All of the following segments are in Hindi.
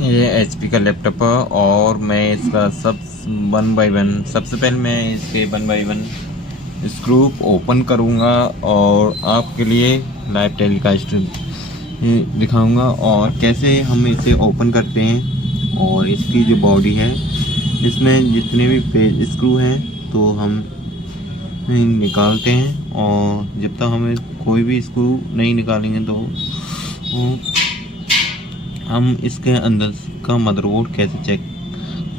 ये एचपी का लैपटॉप है और मैं इसका सब 1 बाय 1 सबसे पहले मैं इसके 1 बाय 1 स्क्रू ओपन करूँगा और आपके लिए लाइव टेलीकास्ट दिखाऊंगा और कैसे हम इसे ओपन करते हैं। और इसकी जो बॉडी है इसमें जितने भी पेज स्क्रू हैं तो हम निकालते हैं, और जब तक हमें कोई भी स्क्रू नहीं निकालेंगे तो हम इसके अंदर का मदरबोर्ड कैसे चेक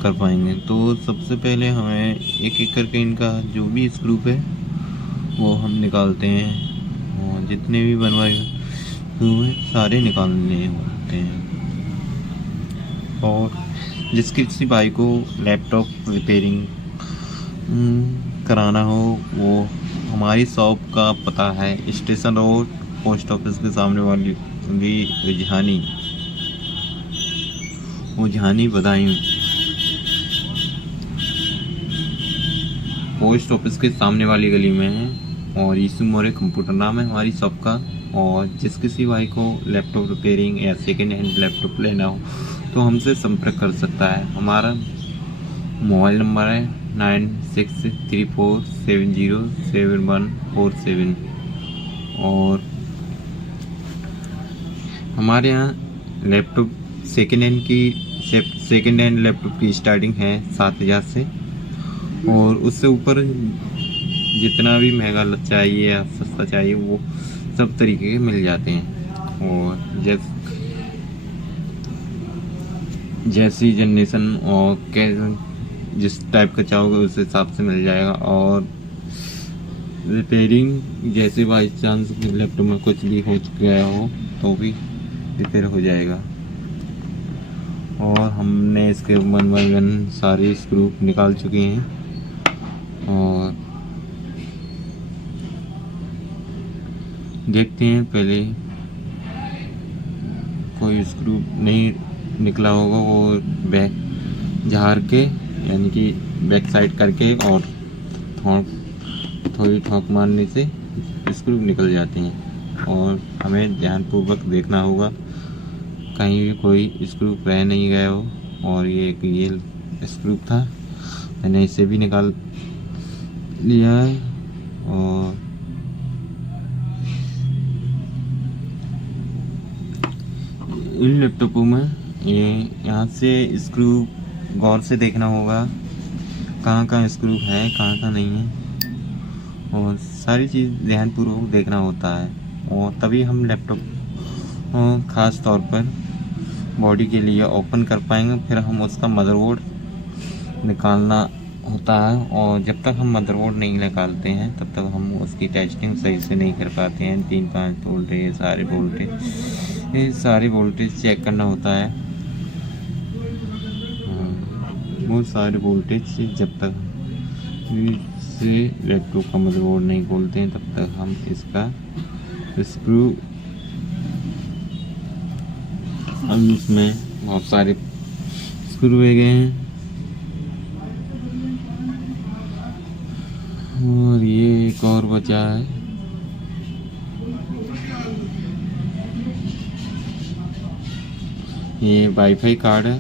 कर पाएंगे। तो सबसे पहले हमें एक एक करके इनका जो भी स्क्रू है वो हम निकालते हैं, और जितने भी बनवाए स्क्रू हैं सारे निकालने होते हैं। और जिस किसी भाई को लैपटॉप रिपेयरिंग कराना हो वो हमारी शॉप का पता है स्टेशन रोड, पोस्ट ऑफिस के सामने वाली उजहानी बदायूं, पोस्ट ऑफिस के सामने वाली गली में है। और यीशु मौर्य कंप्यूटर नाम है हमारी शॉप का। और जिस किसी भाई को लैपटॉप रिपेयरिंग या सेकेंड हैंड लैपटॉप लेना हो तो हमसे संपर्क कर सकता है। हमारा मोबाइल नंबर है 9634707147। और हमारे यहाँ लैपटॉप सेकेंड हैंड लैपटॉप की स्टार्टिंग है 7,000 से, और उससे ऊपर जितना भी महंगा चाहिए या सस्ता चाहिए वो सब तरीके के मिल जाते हैं। और जैसी जनरेशन और जिस टाइप का चाहोगे उस हिसाब से मिल जाएगा। और रिपेयरिंग जैसे बाई चांस लैपटॉप में कुछ भी हो गया हो तो भी रिपेयर हो जाएगा। और हमने इसके 1 बाय 1 सारे स्क्रू निकाल चुके हैं। और देखते हैं, पहले कोई स्क्रू नहीं निकला होगा वो बैक झाड़ के यानी कि बैक साइड करके और थोड़ी ठोक मारने से स्क्रू निकल जाती हैं। और हमें ध्यानपूर्वक देखना होगा कहीं भी कोई स्क्रू रह नहीं गया हो। और ये स्क्रू था, मैंने इसे भी निकाल लिया है। और इन लैपटॉपों में यहाँ से स्क्रू गौर से देखना होगा कहाँ कहाँ स्क्रू है कहाँ कहाँ नहीं है, और सारी चीज़ ध्यानपूर्वक देखना होता है। और तभी हम लैपटॉप ख़ास तौर पर बॉडी के लिए ओपन कर पाएंगे। फिर हम उसका मदरबोर्ड निकालना होता है, और जब तक हम मदरबोर्ड नहीं निकालते हैं तब तक हम उसकी टेस्टिंग सही से नहीं कर पाते हैं। 3-5 वोल्टेज ये सारे वोल्टेज चेक करना होता है। बहुत सारे वोल्टेज से जब तक से लैपटॉप का मदरबोर्ड नहीं खोलते हैं तब तक हम इसका स्क्रू, हम इसमें बहुत सारे स्क्रू हुए गए हैं। और ये एक और बचा है, ये वाईफाई कार्ड है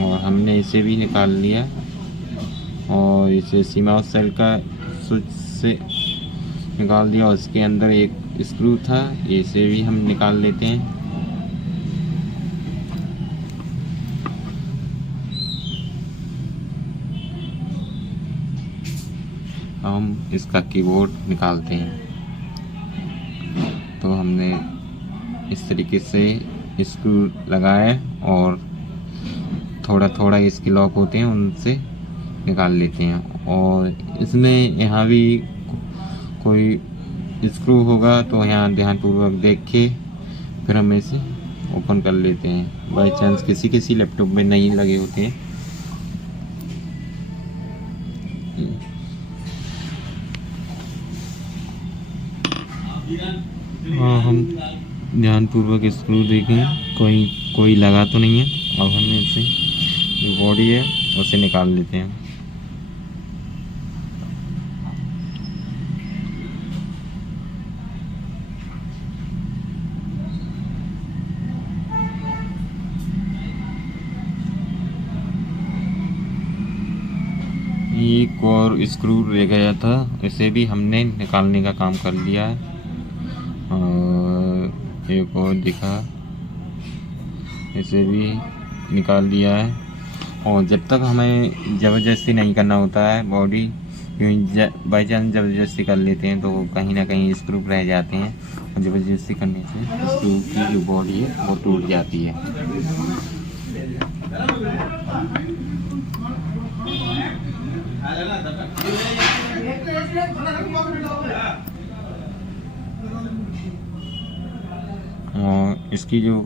और हमने इसे भी निकाल लिया। और इसे सीमा सेल का स्विच से निकाल दिया, और इसके अंदर एक स्क्रू था, इसे भी हम निकाल लेते हैं। हम इसका कीबोर्ड निकालते हैं। तो हमने इस तरीके से स्क्रू लगाए और थोड़ा थोड़ा इसके लॉक होते हैं उनसे निकाल लेते हैं। और इसमें यहाँ भी कोई स्क्रू होगा तो यहाँ ध्यानपूर्वक देख के फिर हम इसे ओपन कर लेते हैं। बाई चांस किसी लैपटॉप में नहीं लगे होते हैं। हाँ, हम ध्यानपूर्वक स्क्रू देखें कोई लगा तो नहीं है। अब हम इसे जो बॉडी है उसे निकाल लेते हैं। एक और स्क्रू रह गया था, इसे भी हमने निकालने का काम कर लिया है। और एक और दिखा, इसे भी निकाल दिया है। और जब तक हमें ज़बरदस्ती नहीं करना होता है बॉडी, क्योंकि बाई चांस ज़बरदस्ती कर लेते हैं तो कहीं ना कहीं स्क्रू रह जाते हैं, और ज़बरदस्ती करने से स्क्रू की जो बॉडी है वो टूट जाती है। और इसकी जो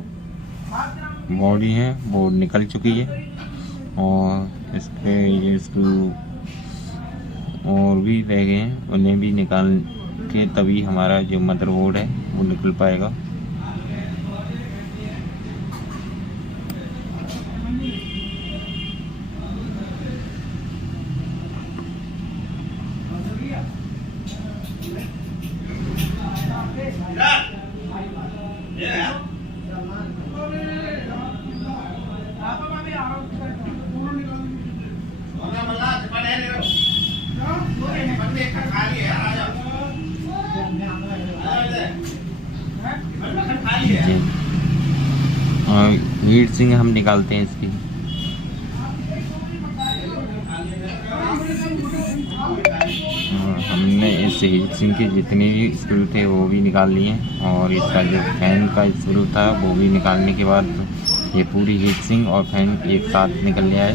बॉडी है वो निकल चुकी है, और इसके ये स्क्रू और भी रह गए हैं, उन्हें भी निकाल के तभी हमारा जो मदरबोर्ड है वो निकल पाएगा। और हीट सिंक हम निकालते हैं इसकी। हमने इस हीट सिंक के जितने भी स्क्रू थे वो भी निकाल लिए, और इसका जो फैन का स्क्रू था वो भी निकालने के बाद ये पूरी हीट सिंक और फैन एक साथ निकल गया है।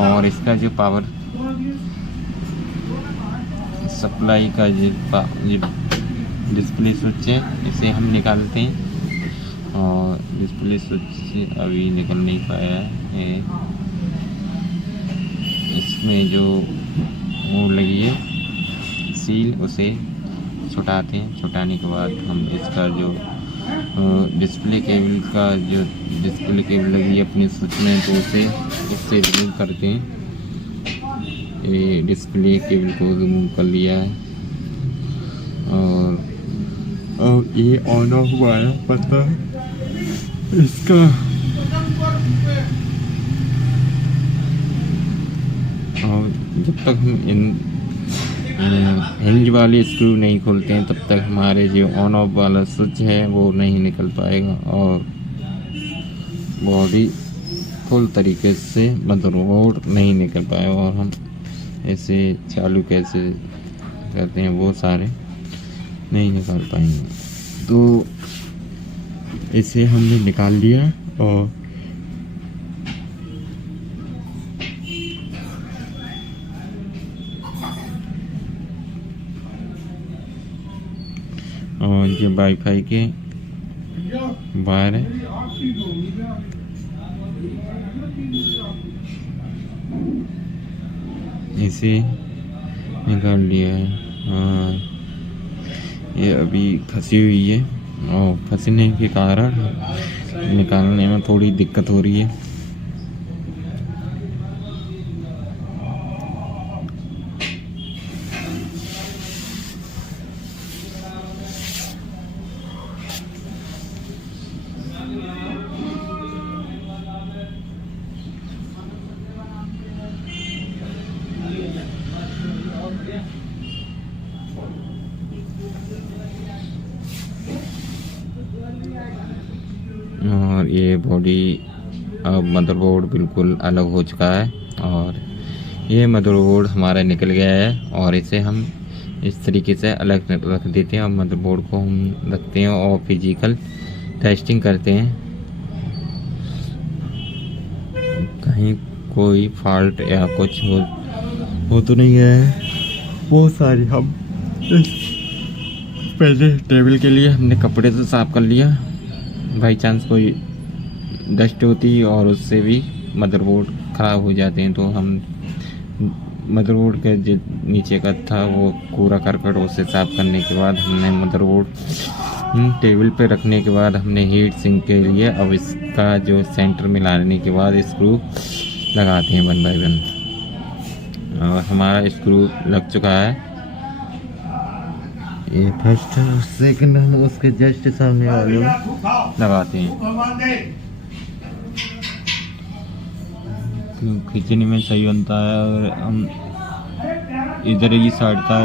और इसका जो पावर सप्लाई का जो डिस्प्ले स्विच है इसे हम निकालते हैं, और डिस्प्ले स्विच अभी निकल नहीं पाया है। इसमें जो वो लगी है सील, उसे छुटाते हैं। छुटाने के बाद हम इसका जो डिस्प्ले केबल का जो डिस्प्ले केबल लगी है अपने स्विच में, तो उससे रिमूव करते हैं। ये डिस्प्ले केबल को रिमूव कर लिया है, और ये ऑन ऑफ हुआ है पता इसका। और जब तक हम इन हिंज वाले स्क्रू नहीं खोलते हैं तब तक हमारे जो ऑन ऑफ वाला स्विच है वो नहीं निकल पाएगा, और बॉडी फुल तरीके से मदरबोर्ड नहीं निकल पाएगा। और हम ऐसे चालू कैसे करते हैं वो सारे नहीं निकाल पाएंगे। तो इसे हमने निकाल लिया, और ये वाईफाई के वायर है, इसे निकाल लिया है। ये अभी फंसी हुई है, और फंसने के कारण निकालने में थोड़ी दिक्कत हो रही है। और ये बॉडी अब मदरबोर्ड बिल्कुल अलग हो चुका है, और ये मदरबोर्ड हमारा निकल गया है। और इसे हम इस तरीके से अलग रख देते हैं, और मदरबोर्ड को हम रखते हैं और फिजिकल टेस्टिंग करते हैं। कहीं कोई फॉल्ट या कुछ हो तो नहीं है। वो सारी हम पहले टेबल के लिए हमने कपड़े से साफ कर लिया, बाई चांस कोई डस्ट होती और उससे भी मदरबोर्ड ख़राब हो जाते हैं, तो हम मदरबोर्ड के जो नीचे का था वो कूड़ा करकट उससे साफ करने के बाद हमने मदरबोर्ड टेबल पे रखने के बाद हमने हीट सिंक के लिए अब इसका जो सेंटर में लाने के बाद स्क्रू लगाते हैं 1 बाय 1। और हमारा स्क्रू लग चुका है। ये फर्स्ट सेकंड हम उसके जस्ट सामने वाले लगाते हैं, खींचने में सही बनता है। और हम इधर ही साइड का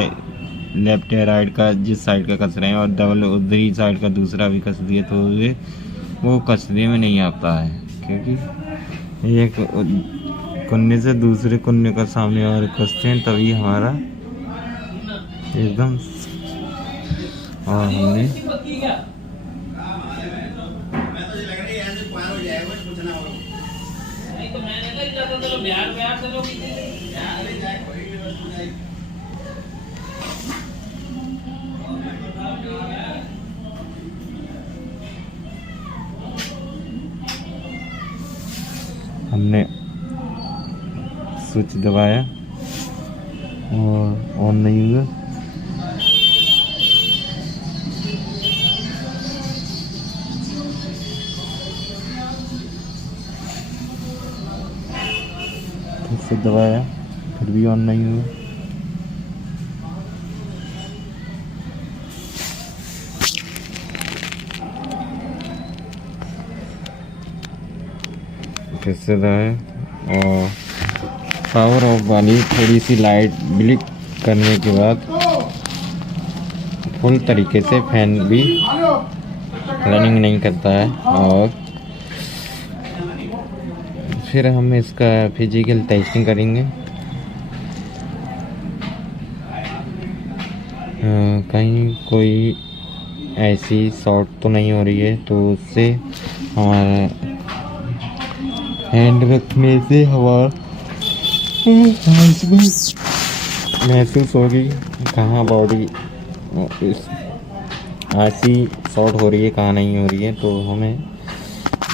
लेफ्ट या राइट का जिस साइड का कस रहे हैं और डबल उधर ही साइड का दूसरा भी कस दिए तो वो कसने में नहीं आता है, क्योंकि एक कुन्ने से दूसरे कुन्ने का सामने और कसते हैं तभी हमारा एकदम। और हमने हमने स्विच दबाया और ऑन नहीं हुआ। फिर से दबाया फिर भी ऑन नहीं हुआ। फिर से दबाया और पावर ऑफ वाली थोड़ी सी लाइट ब्लिक करने के बाद फुल तरीके से फैन भी रनिंग नहीं करता है। और फिर हम इसका फिजिकल टेस्टिंग करेंगे। कहीं कोई ऐसी शॉर्ट तो नहीं हो रही है, तो उससे हमारा हैंड रखने से हमारा महसूस होगी कहाँ बॉडी ऐसी शॉर्ट हो रही है कहाँ नहीं हो रही है। तो हमें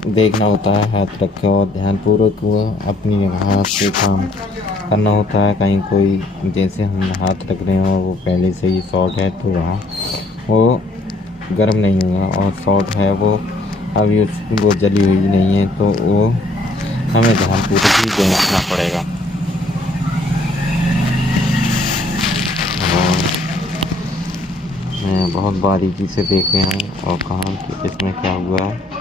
देखना होता है हाथ रख के और ध्यानपूर्वक अपनी हाथ से काम करना होता है। कहीं कोई जैसे हम हाथ रख रहे हो वो पहले से ही शॉर्ट है तो वहाँ वो गर्म नहीं होगा, और शॉर्ट है वो अभी वो जली हुई नहीं है, तो वो हमें ध्यानपूर्वक ही देखना पड़ेगा। और मैं बहुत बारीकी से देखे हैं और कहाँ कि इसमें क्या हुआ है।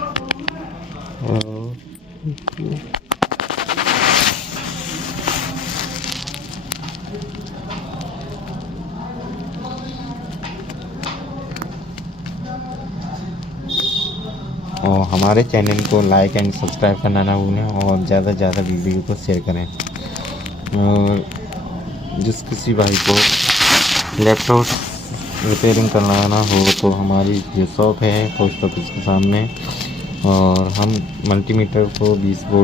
और हमारे चैनल को लाइक एंड सब्सक्राइब करना ना भूलें और ज़्यादा से ज़्यादा वीडियो को शेयर करें। और जिस किसी भाई को लैपटॉप रिपेयरिंग करवाना हो तो हमारी जो शॉप है पोस्ट ऑफिस के सामने, और हम मल्टीमीटर को 20 वोल्ट